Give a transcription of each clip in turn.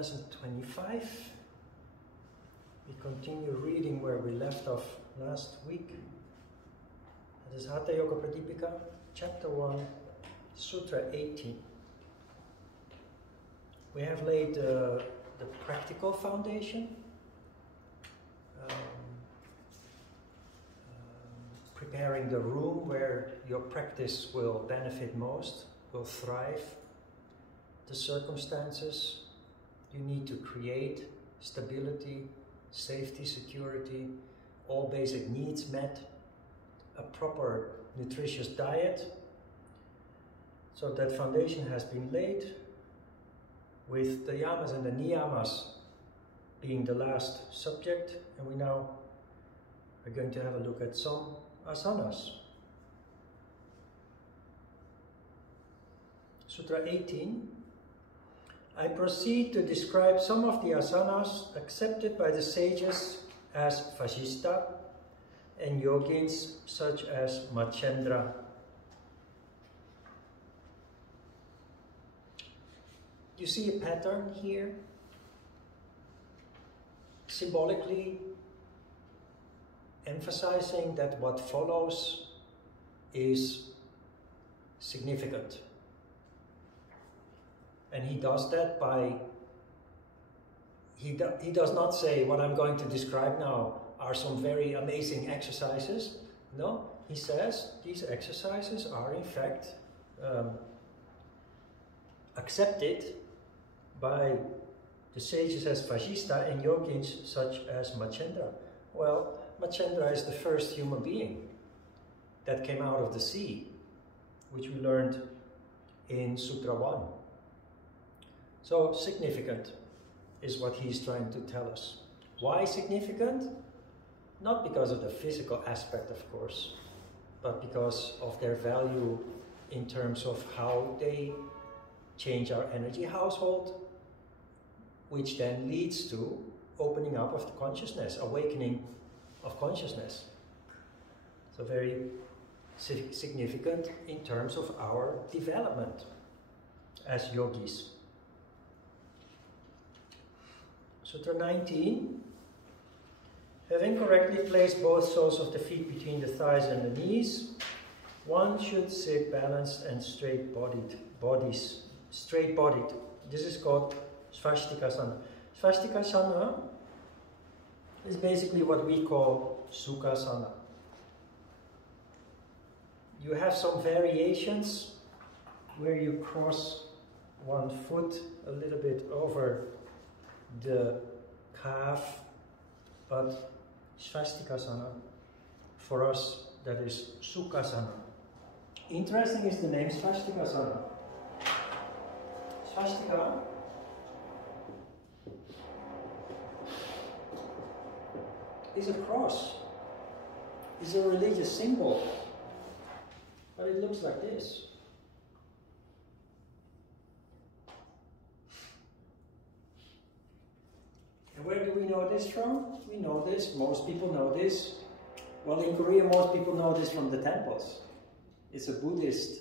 lesson 25. We continue reading where we left off last week. It is Hatha Yoga Pradipika, chapter 1, Sutra 18. We have laid the practical foundation, preparing the room where your practice will benefit most, will thrive. The circumstances you need to create, stability, safety, security, all basic needs met, a proper nutritious diet. So that foundation has been laid, with the yamas and the niyamas being the last subject, and we now are going to have a look at some asanas. Sutra 18. I proceed to describe some of the asanas accepted by the sages as Vasistha and yogins such as Machendra. You see a pattern here? Symbolically emphasizing that what follows is significant. And he does that by, he does not say what I'm going to describe now are some very amazing exercises. No, he says these exercises are in fact accepted by the sages as Vasistha and yogins such as Machendra. Well, Machendra is the first human being that came out of the sea, which we learned in Sutra 1. So significant is what he's trying to tell us. Why significant? Not because of the physical aspect, of course, but because of their value in terms of how they change our energy household, which then leads to opening up of the consciousness, awakening of consciousness. So very significant in terms of our development as yogis. Sutra 19. Having correctly placed both soles of the feet between the thighs and the knees, one should sit balanced and straight-bodied. Straight-bodied. This is called Svastikasana. Svastikasana is basically what we call Sukhasana. You have some variations where you cross one foot a little bit over the calf, but Svastikasana, for us, that is Sukhasana. Interesting is the name Svastikasana. Svastika is a cross, is a religious symbol, but it looks like this. And where do we know this from? We know this, most people know this. Well, in Korea, most people know this from the temples. It's a Buddhist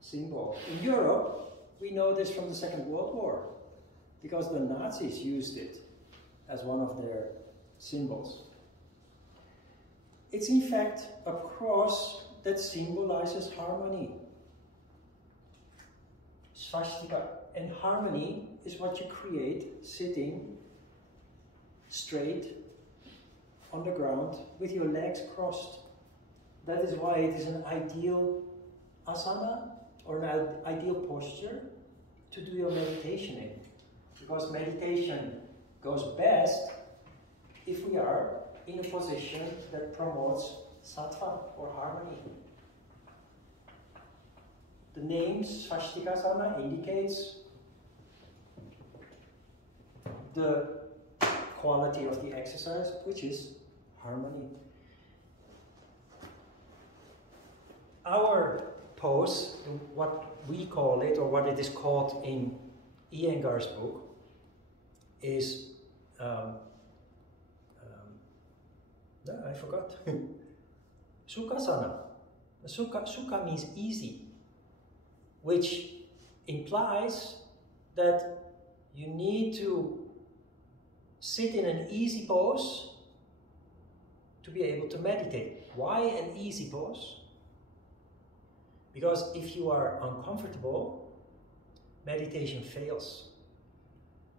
symbol. In Europe, we know this from the Second World War, because the Nazis used it as one of their symbols. It's in fact a cross that symbolizes harmony. Svastika. And harmony is what you create sitting straight on the ground with your legs crossed. That is why it is an ideal asana or an ideal posture to do your meditation in. Because meditation goes best if we are in a position that promotes sattva or harmony. The name Svastikasana indicates the quality of the exercise, which is harmony. Our pose, what we call it, or what it is called in Iyengar's book, is I forgot. Sukhasana. Sukha means easy, which implies that you need to sit in an easy pose to be able to meditate. Why an easy pose? Because if you are uncomfortable, meditation fails.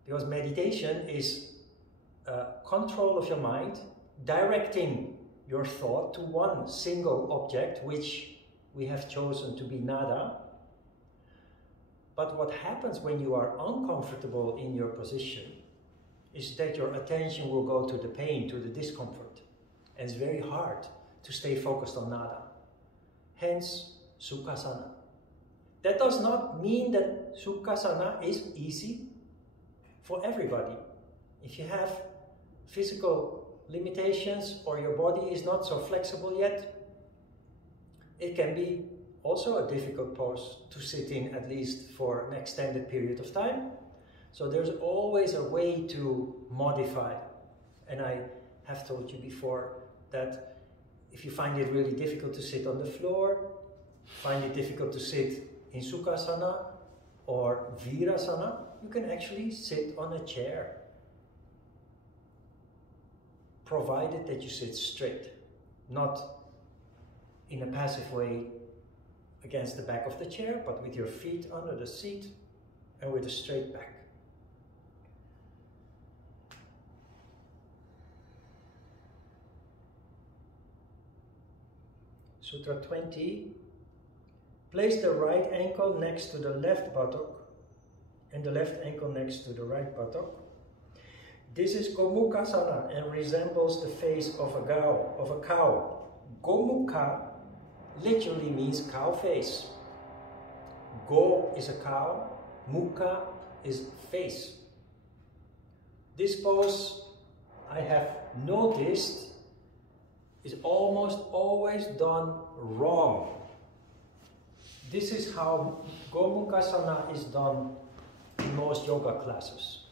Because meditation is control of your mind, directing your thought to one single object, which we have chosen to be nada. But what happens when you are uncomfortable in your position is that your attention will go to the pain, to the discomfort. And it's very hard to stay focused on nada. Hence, Sukhasana. That does not mean that Sukhasana is easy for everybody. If you have physical limitations or your body is not so flexible yet, it can be also a difficult pose to sit in, at least for an extended period of time. So there's always a way to modify. And I have told you before that if you find it really difficult to sit on the floor, find it difficult to sit in Sukhasana or Virasana, you can actually sit on a chair, provided that you sit straight, not in a passive way against the back of the chair, but with your feet under the seat and with a straight back. Sutra 20. Place the right ankle next to the left buttock and the left ankle next to the right buttock. This is Gomukhasana and resembles the face of a cow. Gomukha literally means cow face. Go is a cow, mukha is face. This pose, I have noticed, is almost always done wrong. This is how Gomukhasana is done in most yoga classes.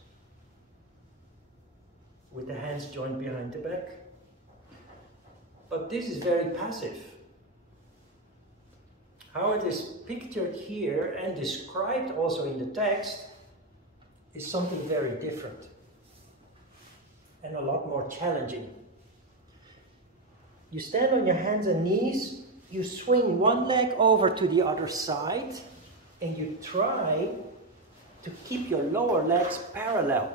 With the hands joined behind the back. But this is very passive. How it is pictured here and described also in the text is something very different and a lot more challenging. You stand on your hands and knees, you swing one leg over to the other side, and you try to keep your lower legs parallel.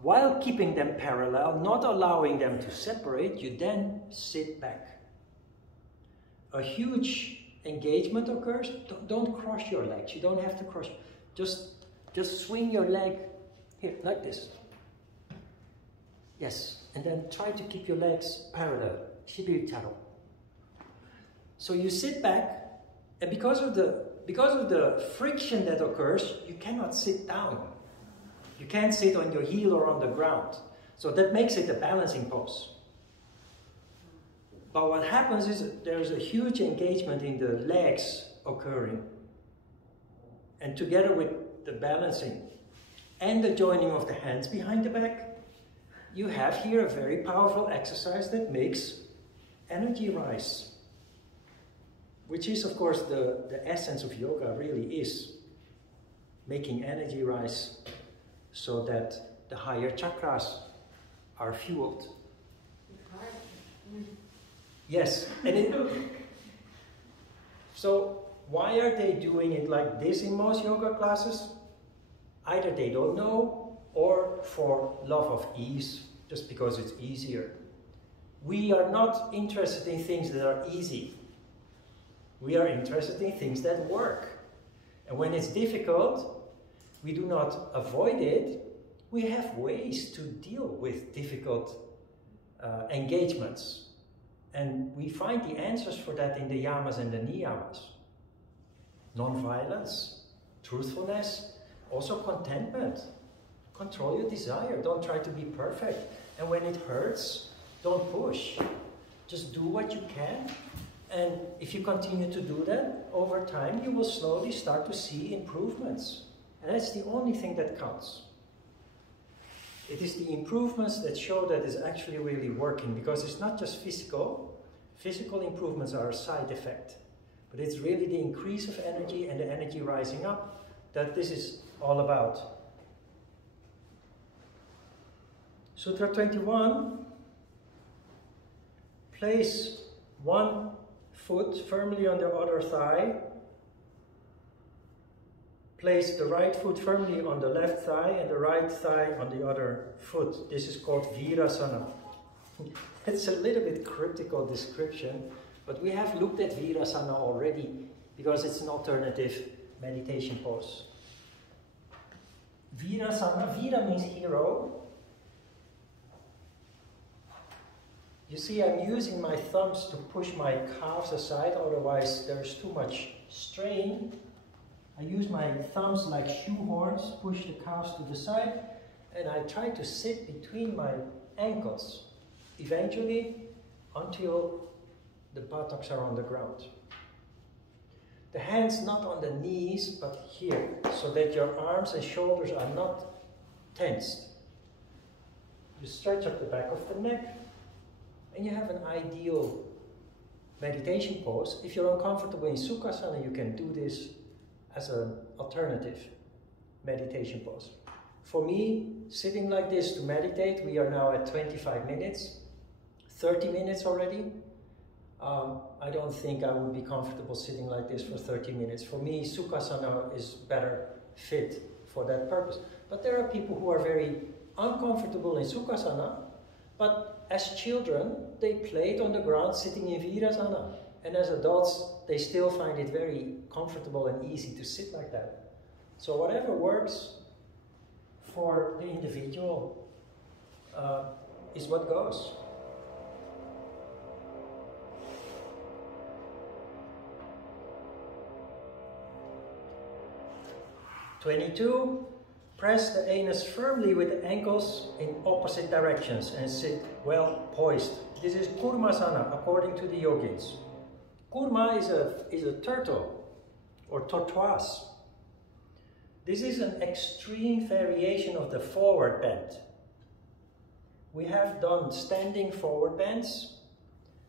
While keeping them parallel, not allowing them to separate, you then sit back. A huge engagement occurs. Don't cross your legs. You don't have to cross. Just swing your leg here, like this. Yes, and then try to keep your legs parallel. Shibiricharo. So you sit back, and because of the friction that occurs, you cannot sit down. You can't sit on your heel or on the ground. So that makes it a balancing pose. But what happens is there's a huge engagement in the legs occurring. And together with the balancing and the joining of the hands behind the back, you have here a very powerful exercise that makes energy rise. Which is, of course, the essence of yoga really is making energy rise so that the higher chakras are fueled. Yes, so why are they doing it like this in most yoga classes? Either they don't know, or for love of ease, just because it's easier. We are not interested in things that are easy. We are interested in things that work. And when it's difficult, we do not avoid it. We have ways to deal with difficult engagements. And we find the answers for that in the yamas and the niyamas. Non-violence, truthfulness, also contentment. Control your desire. Don't try to be perfect. And when it hurts, don't push. Just do what you can. And if you continue to do that, over time, you will slowly start to see improvements. And that's the only thing that counts. It is the improvements that show that it's actually really working, because it's not just physical. Physical improvements are a side effect. But it's really the increase of energy and the energy rising up that this is all about. Sutra 21. Place one foot firmly on the other thigh. Place the right foot firmly on the left thigh and the right thigh on the other foot. This is called Virasana. It's a little bit cryptical description, but we have looked at Virasana already because it's an alternative meditation pose. Virasana, Vira means hero. You see, I'm using my thumbs to push my calves aside, otherwise there's too much strain. I use my thumbs like shoehorns, push the calves to the side, and I try to sit between my ankles, eventually until the buttocks are on the ground. The hands not on the knees, but here, so that your arms and shoulders are not tensed. You stretch up the back of the neck, and you have an ideal meditation pose. If you're uncomfortable in Sukhasana, you can do this as an alternative meditation pose. For me, sitting like this to meditate, we are now at 25 minutes, 30 minutes already. I don't think I would be comfortable sitting like this for 30 minutes. For me, Sukhasana is better fit for that purpose. But there are people who are very uncomfortable in Sukhasana, but as children, they played on the ground sitting in Virasana. And as adults, they still find it very comfortable and easy to sit like that. So whatever works for the individual is what goes. (22) Press the anus firmly with the ankles in opposite directions and sit well poised. This is Kurmasana according to the yogins. Kurma is a turtle or tortoise. This is an extreme variation of the forward bend. We have done standing forward bends.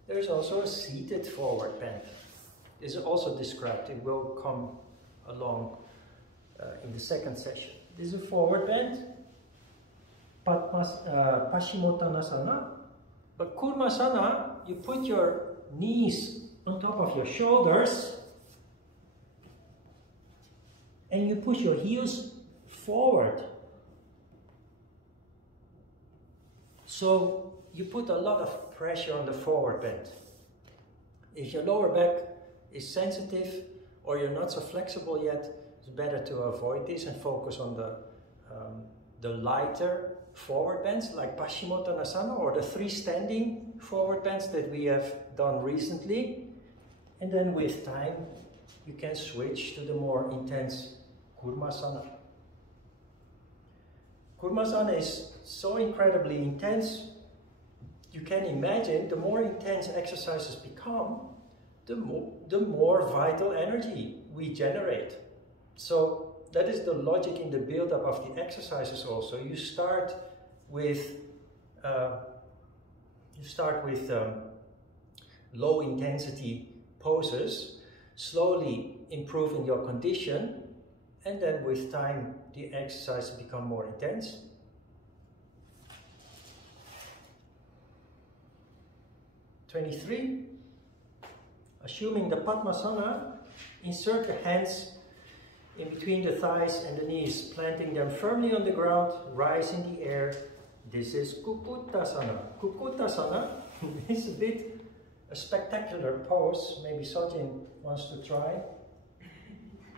There's also a seated forward bend. This is also described. It will come along in the second session. This is a forward bend, Paschimottanasana. But Kurmasana, you put your knees on top of your shoulders and you push your heels forward. So you put a lot of pressure on the forward bend. If your lower back is sensitive or you're not so flexible yet, it's better to avoid this and focus on the lighter forward bends like Paschimottanasana or the 3 standing forward bends that we have done recently. And then with time, you can switch to the more intense Kurmasana. Kurmasana is so incredibly intense, you can imagine the more intense exercises become, the more vital energy we generate. So that is the logic in the build-up of the exercises also. You start with low intensity poses, slowly improving your condition, and then with time the exercises become more intense. (23) Assuming the Padmasana, insert the hands in between the thighs and the knees, planting them firmly on the ground, rise in the air. This is Kukuttasana. Kukuttasana is a spectacular pose. Maybe Sojin wants to try.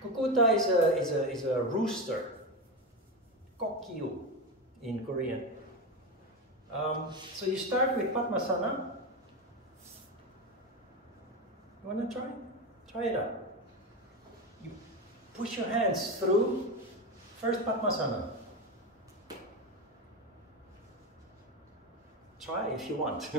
Kukutta is a rooster, Kokyu in Korean. So you start with Padmasana. You want to try? Try it out. You push your hands through. First Padmasana. Try if you want.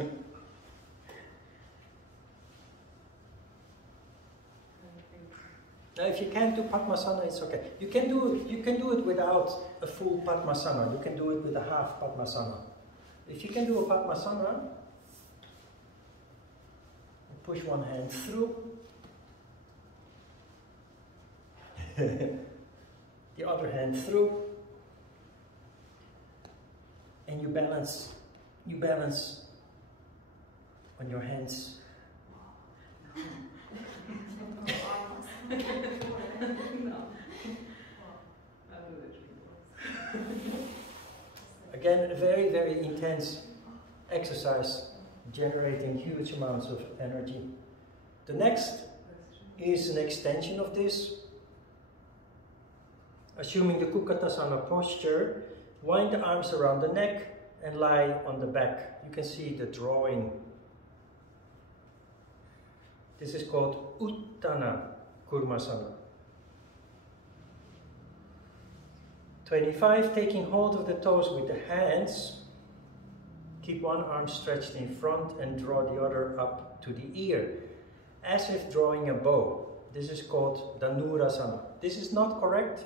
Now, if you can't do Padmasana, it's okay. You can do it without a full Padmasana. You can do it with a half Padmasana. If you can do a Padmasana, push one hand through, the other hand through, and you balance on your hands. Again, a very, very intense exercise, generating huge amounts of energy. The next is an extension of this. Assuming the Kukatasana posture, wind the arms around the neck and lie on the back. You can see the drawing. This is called Uttana Kurmasana. 25, taking hold of the toes with the hands. Keep one arm stretched in front and draw the other up to the ear, as if drawing a bow. This is called Dhanurasana. This is not correct.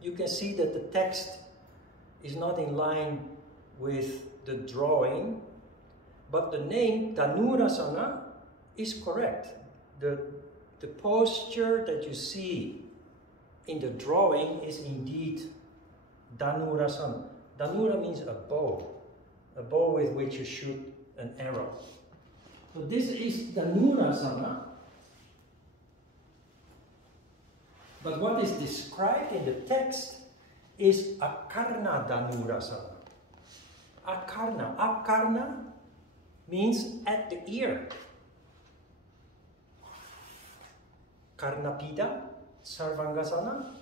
You can see that the text is not in line with the drawing, but the name Dhanurasana is correct. The posture that you see in the drawing is indeed Dhanurasana. Dhanura means a bow with which you shoot an arrow. So this is Dhanurasana. But what is described in the text is Akarna Dhanurasana. Akarna. Akarna means at the ear. Karnapida, Sarvangasana.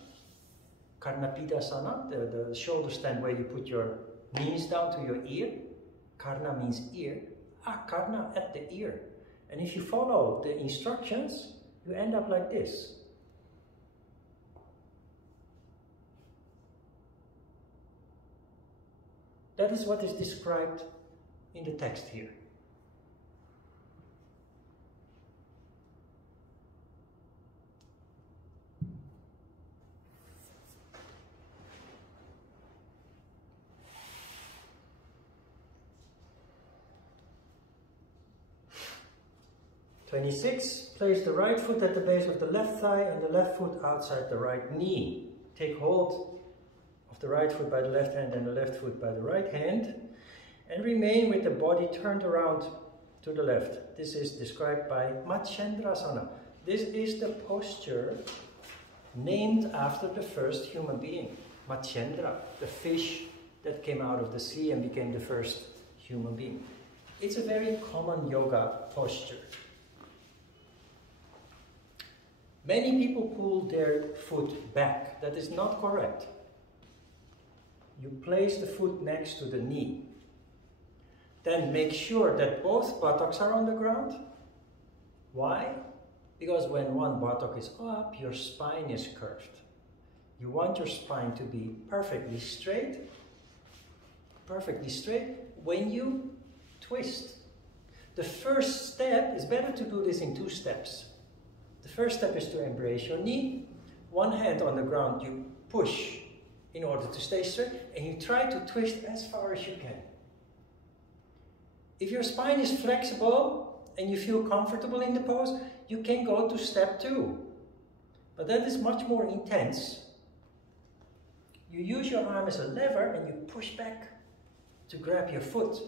Karnapidasana, the shoulder stand where you put your knees down to your ear. Karna means ear. Akarna at the ear. And if you follow the instructions, you end up like this. That is what is described in the text here. Place the right foot at the base of the left thigh and the left foot outside the right knee. Take hold of the right foot by the left hand and the left foot by the right hand, and remain with the body turned around to the left. This is described by Matsyendrasana. This is the posture named after the first human being, Matsyendrasana, the fish that came out of the sea and became the first human being. It's a very common yoga posture. Many people pull their foot back. That is not correct. You place the foot next to the knee. Then make sure that both buttocks are on the ground. Why? Because when one buttock is up, your spine is curved. You want your spine to be perfectly straight when you twist. The first step is better to do this in 2 steps. The first step is to embrace your knee. One hand on the ground, you push in order to stay straight, and you try to twist as far as you can. If your spine is flexible and you feel comfortable in the pose, you can go to step 2. But that is much more intense. You use your arm as a lever and you push back to grab your foot.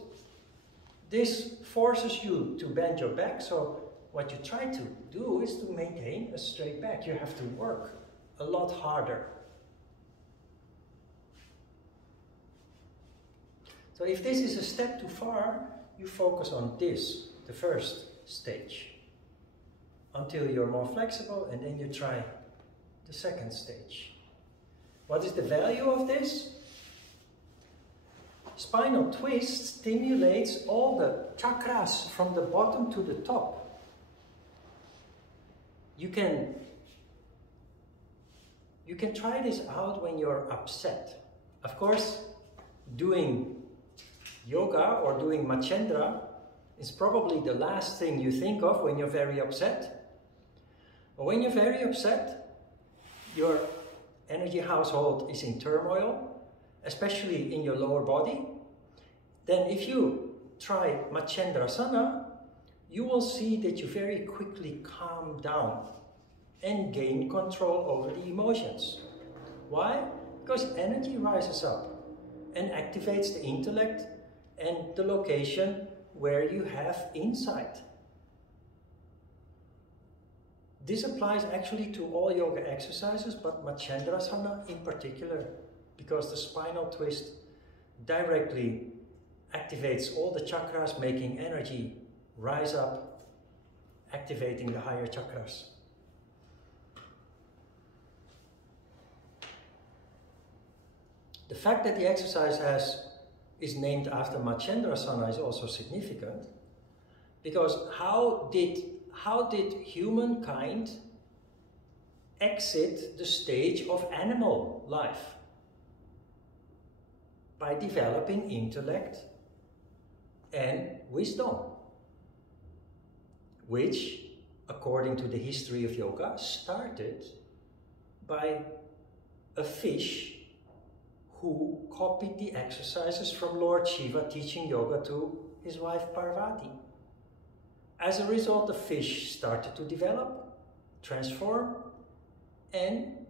This forces you to bend your back, so what you try to do is to maintain a straight back. You have to work a lot harder. So if this is a step too far, you focus on this, the first stage, until you're more flexible, and then you try the second stage. What is the value of this? Spinal twist stimulates all the chakras from the bottom to the top. You can try this out when you're upset. Of course, doing yoga or doing Matsyendrasana is probably the last thing you think of when you're very upset. But when you're very upset, your energy household is in turmoil, especially in your lower body. Then if you try Matsyendrasana, you will see that you very quickly calm down and gain control over the emotions. Why? Because energy rises up and activates the intellect and the location where you have insight. This applies actually to all yoga exercises, but Machendrasana in particular, because the spinal twist directly activates all the chakras, making energy rise up, activating the higher chakras. The fact that the exercise is named after Machendrasana is also significant, because how did humankind exit the stage of animal life? By developing intellect and wisdom, which, according to the history of yoga, started by a fish who copied the exercises from Lord Shiva teaching yoga to his wife Parvati. As a result, the fish started to develop, transform, and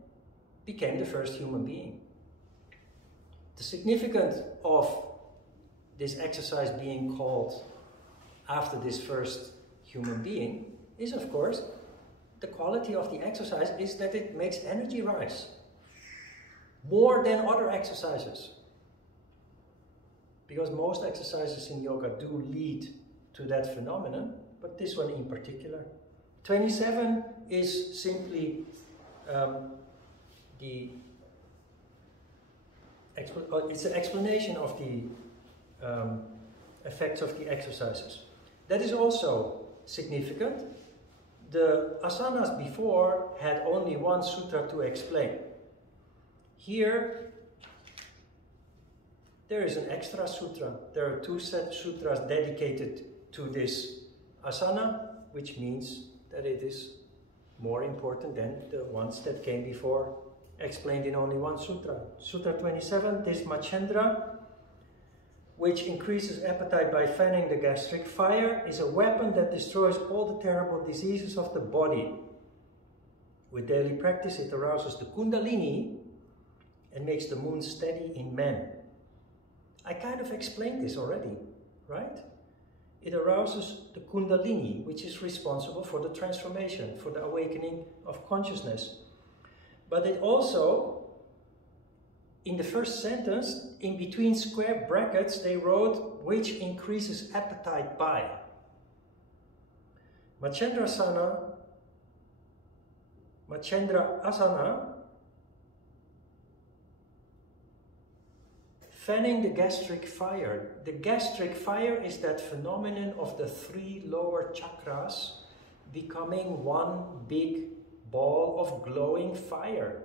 became the first human being. The significance of this exercise being called after this first human being is, of course, the quality of the exercise is that it makes energy rise more than other exercises. Because most exercises in yoga do lead to that phenomenon, but this one in particular. 27 is simply it's an explanation of the effects of the exercises. That is also significant. The asanas before had only one sutra to explain. Here, there is an extra sutra. There are two set sutras dedicated to this asana, which means that it is more important than the ones that came before, explained in only one sutra. Sutra 27, this Machendra, which increases appetite by fanning the gastric fire, is a weapon that destroys all the terrible diseases of the body. With daily practice, it arouses the Kundalini and makes the moon steady in men. I kind of explained this already, right? It arouses the Kundalini, which is responsible for the transformation, for the awakening of consciousness. But it also, in the first sentence, in between square brackets, they wrote, which increases appetite by. Machendra Asana, fanning the gastric fire. The gastric fire is that phenomenon of the three lower chakras becoming one big ball of glowing fire,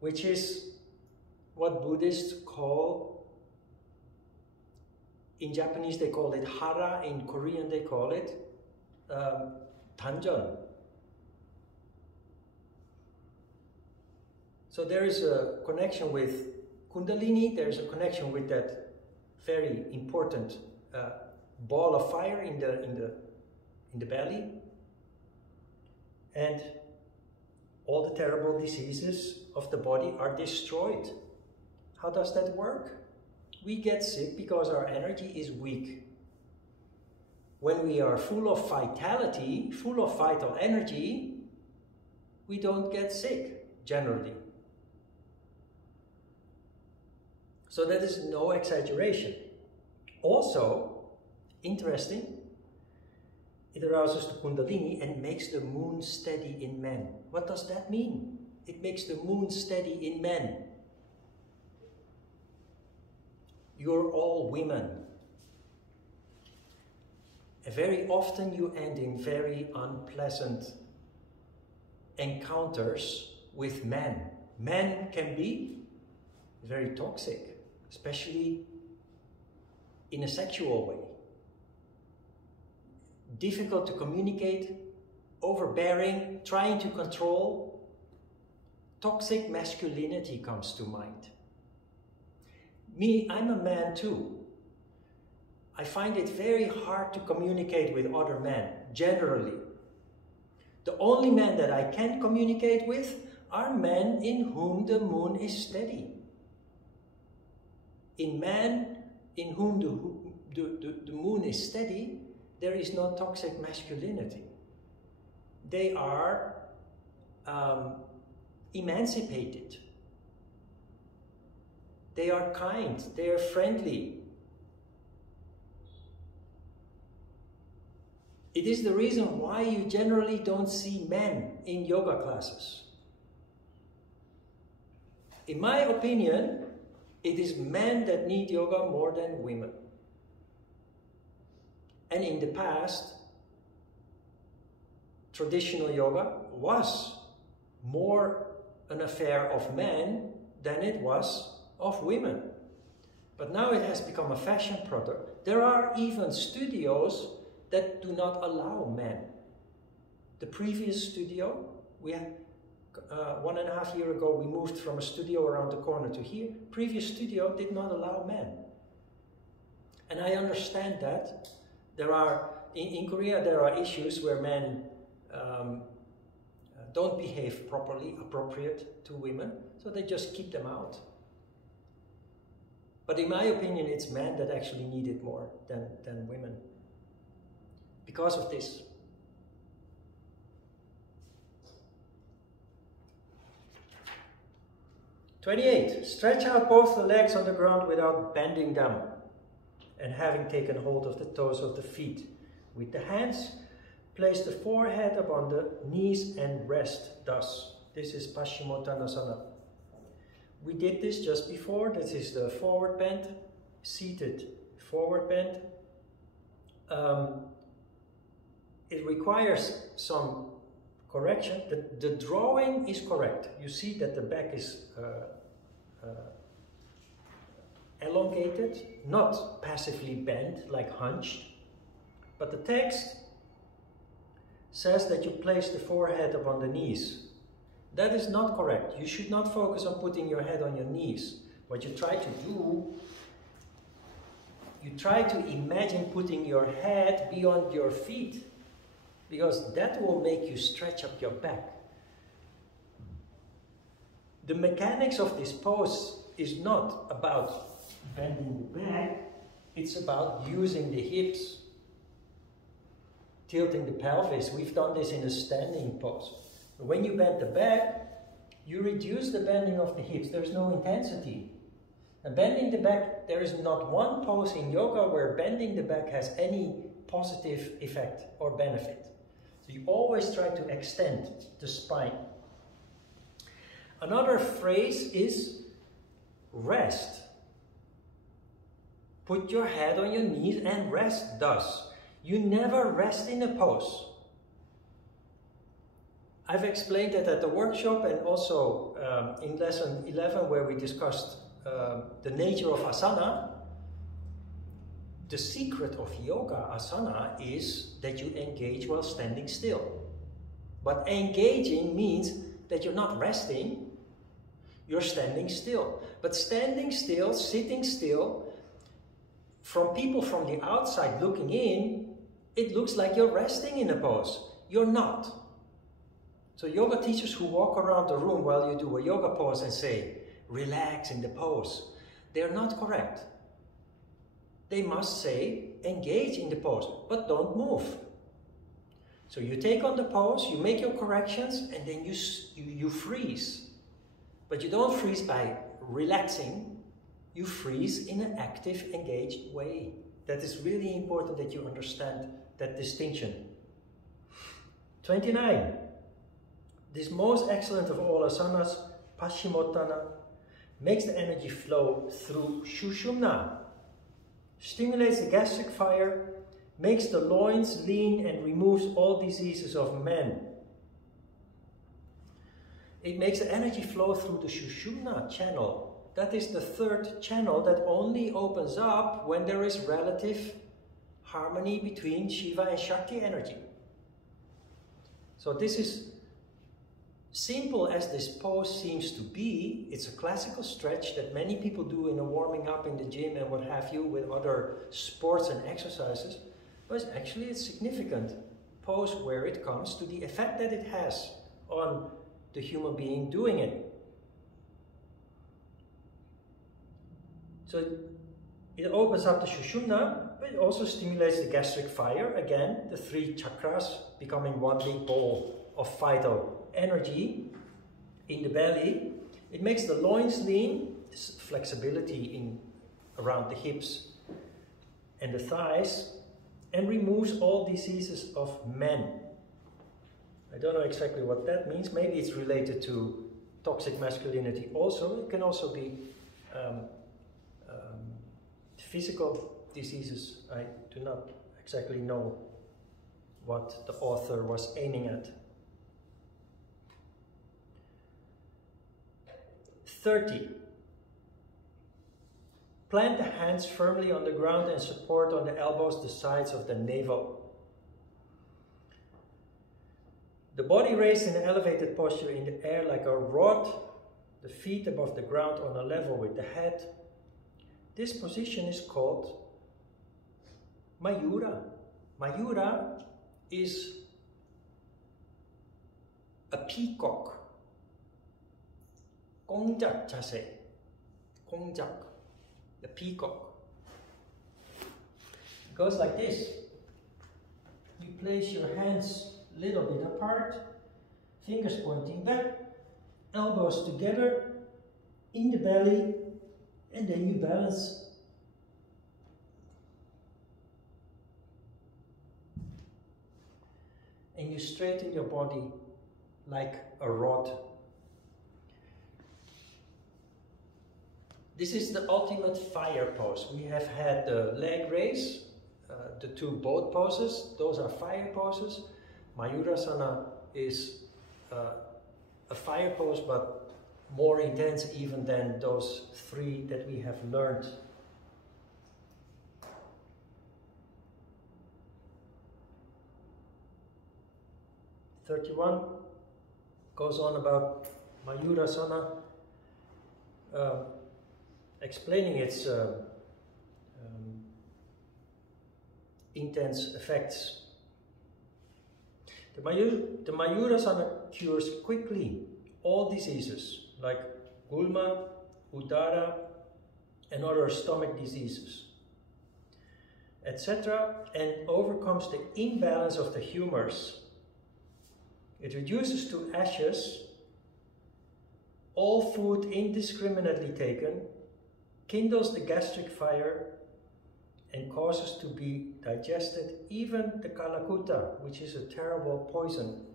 which is what Buddhists call, in Japanese they call it hara, in Korean they call it danjeon. So there is a connection with Kundalini, there is a connection with that very important ball of fire in the belly, and all the terrible diseases of the body are destroyed. How does that work? We get sick because our energy is weak. When we are full of vitality, full of vital energy, we don't get sick, generally. So that is no exaggeration. Also, interesting, it arouses the Kundalini and makes the moon steady in men. What does that mean? It makes the moon steady in men. You're all women. And very often you end in very unpleasant encounters with men. Men can be very toxic, especially in a sexual way. Difficult to communicate, overbearing, trying to control. Toxic masculinity comes to mind. Me, I'm a man too. I find it very hard to communicate with other men, generally. The only men that I can communicate with are men in whom the moon is steady. In men in whom the moon is steady, there is no toxic masculinity. They are emancipated. They are kind, they are friendly. It is the reason why you generally don't see men in yoga classes. In my opinion, it is men that need yoga more than women. And in the past, traditional yoga was more an affair of men than it was of women. But now it has become a fashion product. There are even studios that do not allow men. The previous studio, we had 1.5 years ago, we moved from a studio around the corner to here. Previous studio did not allow men. And I understand that. There are, in Korea, there are issues where men don't behave properly, appropriate to women, so they just keep them out. But in my opinion, it's men that actually need it more than women. Because of this. '28. Stretch out both the legs on the ground without bending them and having taken hold of the toes of the feet. With the hands, place the forehead upon the knees and rest thus. This is Paschimottanasana. We did this just before. This is the forward bend, seated forward bend. It requires some correction. The drawing is correct. You see that the back is elongated, not passively bent, like hunched. But the text says that you place the forehead upon the knees. That is not correct. You should not focus on putting your head on your knees. What you try to do, you try to imagine putting your head beyond your feet, because that will make you stretch up your back. The mechanics of this pose is not about bending the back, it's about using the hips, tilting the pelvis. We've done this in a standing pose. When you bend the back, you reduce the bending of the hips. There's no intensity. And bending the back, there is not one pose in yoga where bending the back has any positive effect or benefit. So you always try to extend the spine. Another phrase is rest. Put your head on your knees and rest thus. You never rest in a pose. I've explained that at the workshop and also in lesson 11 where we discussed the nature of asana. The secret of yoga asana is that you engage while standing still. But engaging means that you're not resting, you're standing still. But standing still, sitting still, from people from the outside looking in, it looks like you're resting in a pose. You're not. So yoga teachers who walk around the room while you do a yoga pose and say, relax in the pose, they're not correct. They must say, engage in the pose, but don't move. So you take on the pose, you make your corrections, and then you freeze. But you don't freeze by relaxing, you freeze in an active, engaged way. That is really important that you understand that distinction. 29. This most excellent of all asanas, Paschimottana, makes the energy flow through Sushumna, stimulates the gastric fire, makes the loins lean and removes all diseases of men. It makes the energy flow through the Sushumna channel. That is the third channel that only opens up when there is relative harmony between Shiva and Shakti energy. So this is simple as this pose seems to be. It's a classical stretch that many people do in a warming up in the gym and what have you with other sports and exercises, but actually it's significant. pose where it comes to the effect that it has on the human being doing it. So it opens up the Sushumna, but it also stimulates the gastric fire. Again, the 3 chakras becoming one big ball of vital energy in the belly. It makes the loins lean, this flexibility around the hips and the thighs, and removes all diseases of men. I don't know exactly what that means. Maybe it's related to toxic masculinity also. It can also be physical diseases. I do not exactly know what the author was aiming at. 30. Plant the hands firmly on the ground and support on the elbows the sides of the navel. The body raised in an elevated posture in the air like a rod, the feet above the ground on a level with the head. This position is called Mayura. Mayura is a peacock. Kongjak chase. Kongjak, the peacock. It goes like this. You place your hands a little bit apart, fingers pointing back, elbows together in the belly, and then you balance. And you straighten your body like a rod. This is the ultimate fire pose. We have had the leg raise, the 2 boat poses. Those are fire poses. Mayurasana is a fire pose, but more intense even than those 3 that we have learned. (31) goes on about Mayurasana, explaining its intense effects. The Mayurasana cures quickly all diseases like gulma, udara, and other stomach diseases, etc., and overcomes the imbalance of the humors. It reduces to ashes all food indiscriminately taken, kindles the gastric fire, and causes to be digested even the kalakuta, which is a terrible poison.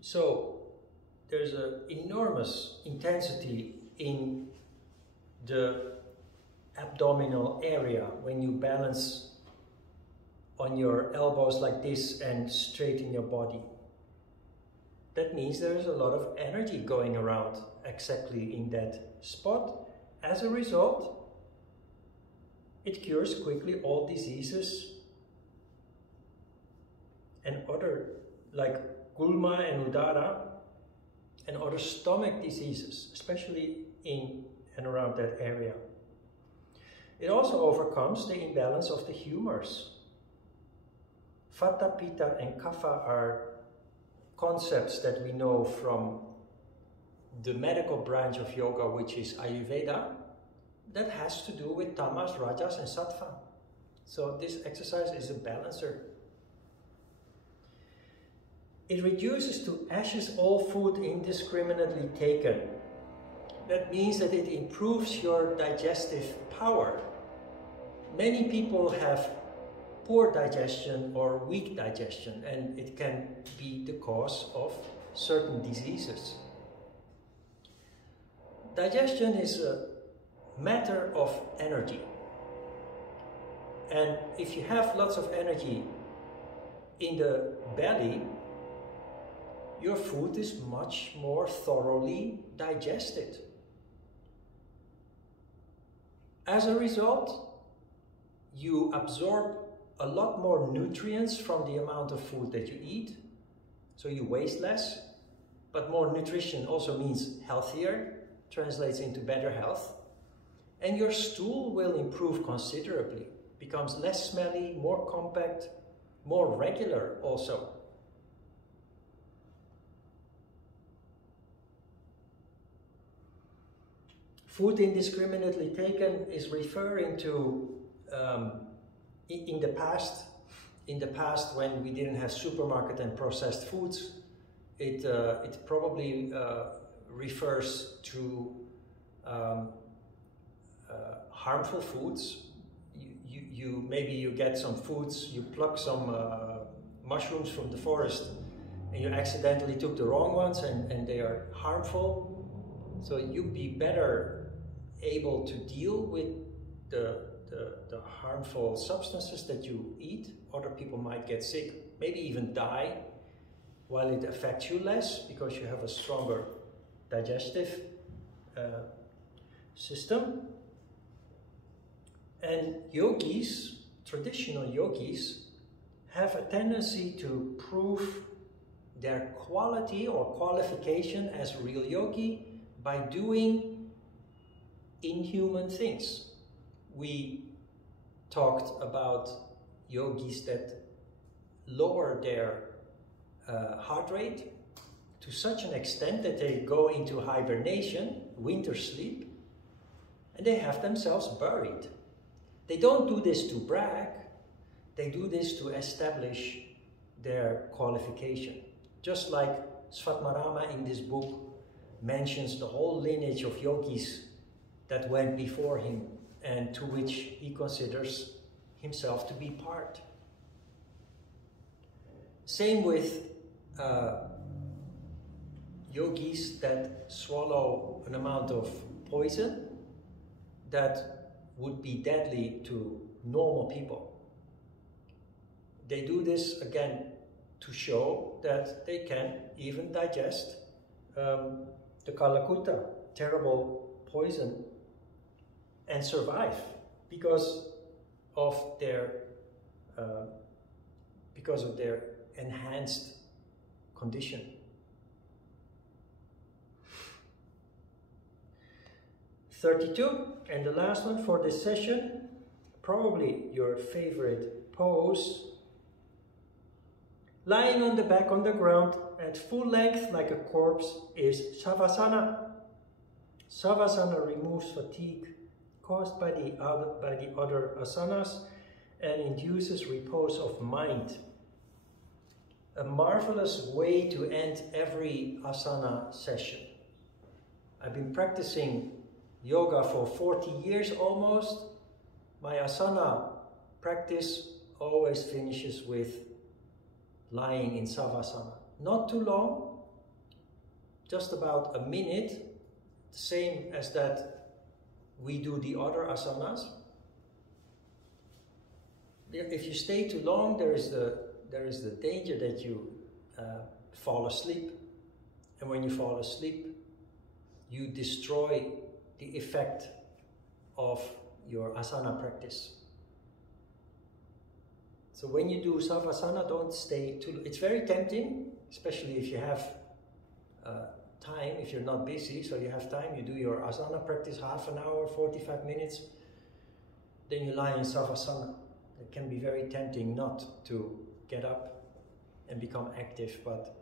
So there's an enormous intensity in the abdominal area when you balance on your elbows like this and straighten your body. That means there is a lot of energy going around exactly in that spot. As a result, it cures quickly all diseases and other, like gulma and udara, and other stomach diseases, especially in and around that area. It also overcomes the imbalance of the humors. Vata, Pitta, and Kapha are concepts that we know from the medical branch of yoga, which is Ayurveda, that has to do with tamas, rajas, and sattva. So this exercise is a balancer. It reduces to ashes all food indiscriminately taken. That means that it improves your digestive power. Many people have poor digestion or weak digestion, and it can be the cause of certain diseases. Digestion is a matter of energy. And if you have lots of energy in the belly, your food is much more thoroughly digested. As a result, you absorb a lot more nutrients from the amount of food that you eat, so you waste less. But more nutrition also means healthier, translates into better health. And your stool will improve considerably, becomes less smelly, more compact, more regular also. Food indiscriminately taken is referring to in the past when we didn't have supermarket and processed foods, it probably refers to harmful foods. Maybe you get some foods, you pluck some mushrooms from the forest and you accidentally took the wrong ones and they are harmful. So you'd be better able to deal with the harmful substances that you eat. Other people might get sick, maybe even die, while it affects you less because you have a stronger digestive system. And yogis, traditional yogis, have a tendency to prove their quality or qualification as a real yogi by doing inhuman things. We talked about yogis that lower their heart rate to such an extent that they go into hibernation, winter sleep, and they have themselves buried. They don't do this to brag, they do this to establish their qualification. Just like Svatmarama in this book mentions the whole lineage of yogis that went before him and to which he considers himself to be part. Same with yogis that swallow an amount of poison that would be deadly to normal people. They do this again to show that they can even digest the Kalakuta, terrible poison, and survive because of their enhanced condition. (32) and the last one for this session, probably your favorite pose. Lying on the back on the ground at full length like a corpse is Savasana. Savasana removes fatigue caused by the other asanas and induces repose of mind. A marvelous way to end every asana session. I've been practicing yoga for 40 years almost. My asana practice always finishes with lying in Savasana. Not too long, just about a minute, same as that we do the other asanas. If you stay too long, there is the danger that you fall asleep. And when you fall asleep, you destroy the effect of your asana practice. So when you do Savasana, don't stay too. It's very tempting, especially if you have time, if you're not busy, so you have time, you do your asana practice half an hour, 45 minutes, then you lie in Savasana. It can be very tempting not to get up and become active, but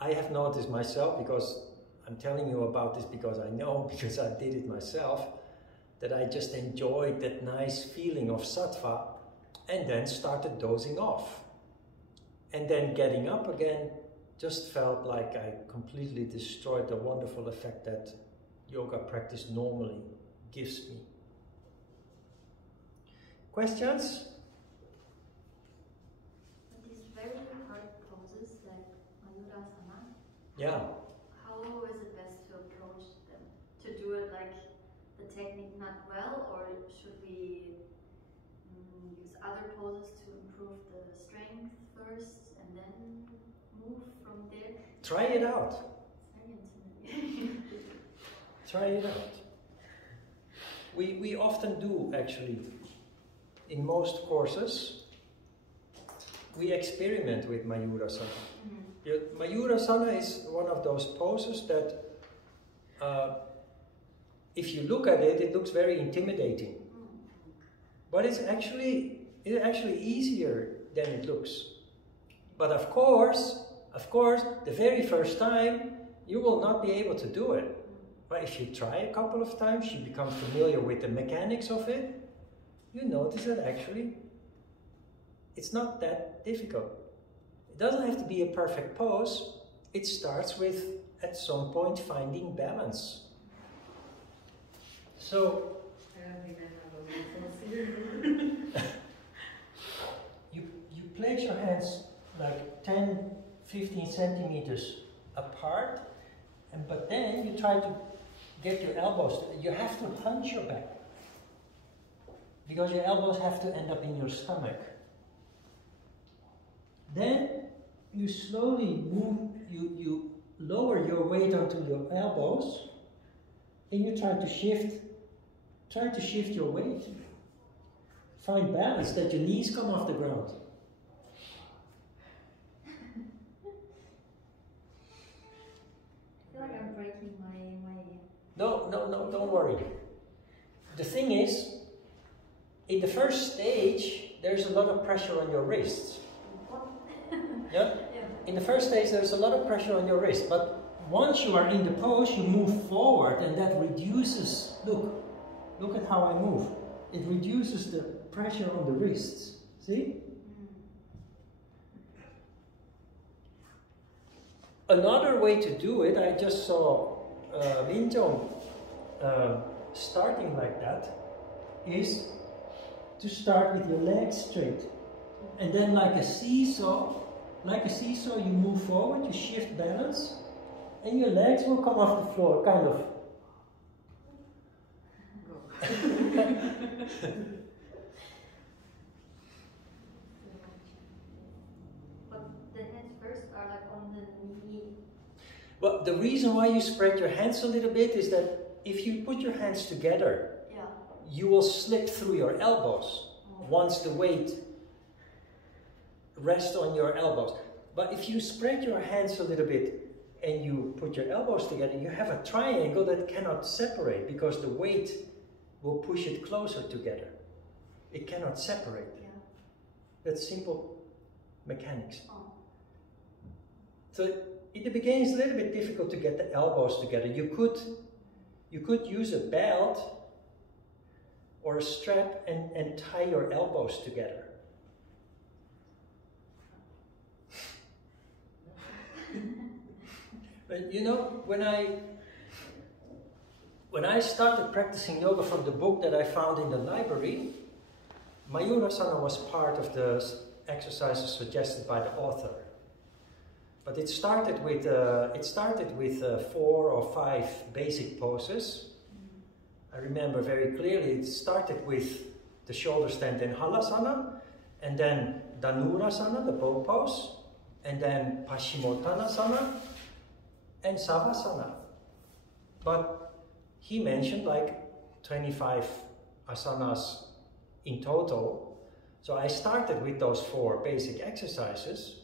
I have noticed myself, because I'm telling you about this because I know, because I did it myself, that I just enjoyed that nice feeling of sattva and then started dozing off. And then getting up again just felt like I completely destroyed the wonderful effect that yoga practice normally gives me. Questions? These very hard poses like Mayurasana. Yeah. How is it best to approach them? To do it like the technique not well, or should we use other poses to improve the strength first and then move from there? Try it out. It's very intimidating. Try it out. We often do, actually, in most courses, we experiment with Mayurasana. Mayurasana is one of those poses that if you look at it, it looks very intimidating. But it's actually easier than it looks. But of course, the very first time, you will not be able to do it. But if you try a couple of times, you become familiar with the mechanics of it, you notice that actually it's not that difficult. It doesn't have to be a perfect pose. It starts with, at some point, finding balance. So, I don't think I have a little you place your hands like 10, 15 centimeters apart, but then you try to get your elbows. You have to hunch your back, because your elbows have to end up in your stomach. Then you slowly move, you lower your weight onto your elbows, and you try to shift your weight. Find balance, that your knees come off the ground. I feel like I'm breaking my... No, don't worry. The thing is, in the first stage, there's a lot of pressure on your wrists. Yeah? In the first stage, there's a lot of pressure on your wrist, but once you are in the pose, you move forward, and that reduces, look at how I move. It reduces the pressure on the wrists. See? Another way to do it, I just saw Wing Chun starting like that, is to start with your legs straight. And then like a seesaw, you move forward, you shift balance, and your legs will come off the floor, kind of. But the hands first are like on the knee. Well, the reason why you spread your hands a little bit is that if you put your hands together, you will slip through your elbows once the weight rests on your elbows. But if you spread your hands a little bit and you put your elbows together, you have a triangle that cannot separate, because the weight will push it closer together. It cannot separate. Yeah. That's simple mechanics. So in the beginning, it's a little bit difficult to get the elbows together. You could use a belt or a strap and tie your elbows together. But you know, when I started practicing yoga from the book that I found in the library, Mayurasana was part of the exercises suggested by the author. But it started with 4 or 5 basic poses. I remember very clearly it started with the shoulder stand in Halasana, and then Dhanurasana, the bow pose, and then Paschimottanasana, and Savasana. But he mentioned like 25 asanas in total. So I started with those 4 basic exercises,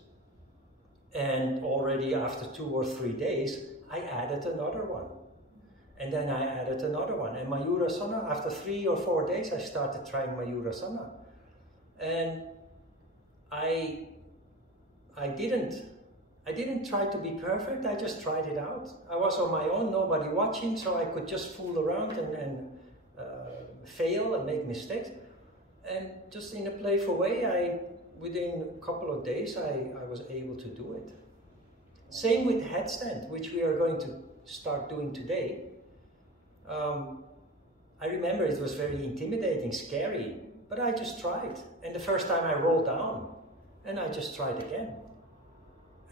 and already after 2 or 3 days, I added another one. And then I added another one. And Mayurasana, after 3 or 4 days, I started trying Mayurasana. And I didn't try to be perfect, I just tried it out. I was on my own, nobody watching, so I could just fool around and fail and make mistakes. And just in a playful way, within a couple of days, I was able to do it. Same with headstand, which we are going to start doing today. I remember it was very intimidating, scary, but I just tried. And the first time I rolled down, and I just tried again.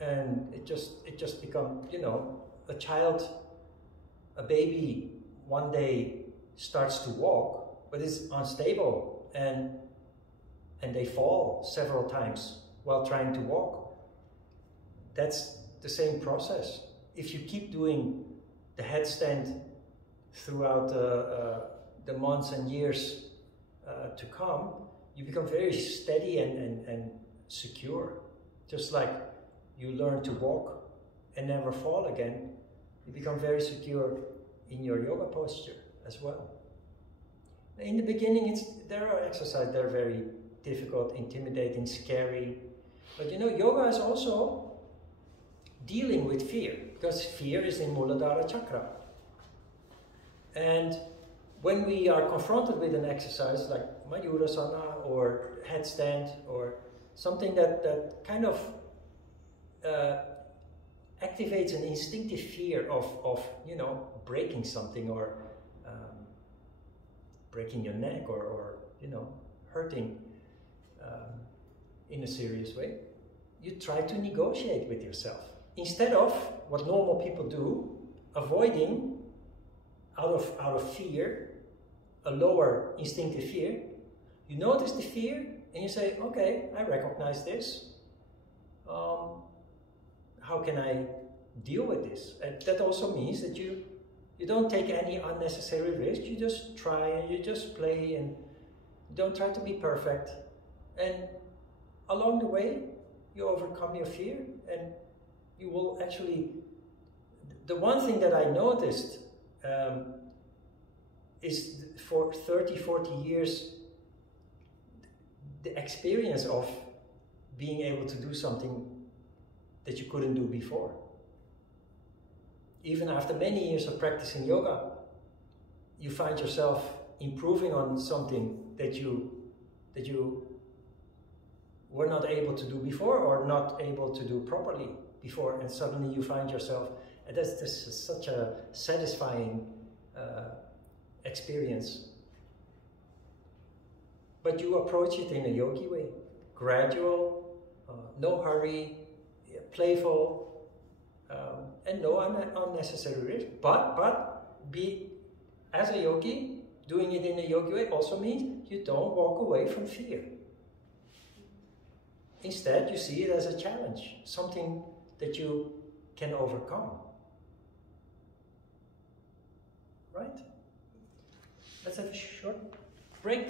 And it just become, you know, a baby one day starts to walk, but it's unstable, and they fall several times while trying to walk. That's the same process. If you keep doing the headstand throughout the months and years to come, you become very steady and secure. Just like you learn to walk and never fall again, you become very secure in your yoga posture. as well. In the beginning, there are exercises that are very difficult, intimidating, scary. But you know, yoga is also dealing with fear, because fear is in Muladhara Chakra. And when we are confronted with an exercise like Mayurasana or headstand or something that kind of activates an instinctive fear of you know, breaking something or breaking your neck or you know, hurting in a serious way, you try to negotiate with yourself. Instead of what normal people do, avoiding out of fear, a lower instinctive fear, you notice the fear and you say, okay, I recognize this. How can I deal with this? And that also means that you don't take any unnecessary risk. You just try and you just play and don't try to be perfect. And along the way, you overcome your fear and you will actually... The one thing that I noticed is for 30, 40 years, the experience of being able to do something that you couldn't do before. Even after many years of practicing yoga, you find yourself improving on something that you were not able to do before or not able to do properly before, and suddenly you find yourself, and that's such a satisfying experience. But you approach it in a yogi way, gradual, no hurry, playful, and no unnecessary risk. But as a yogi, doing it in a yogi way also means you don't walk away from fear. Instead, you see it as a challenge, something that you can overcome. Right? Let's have a short break.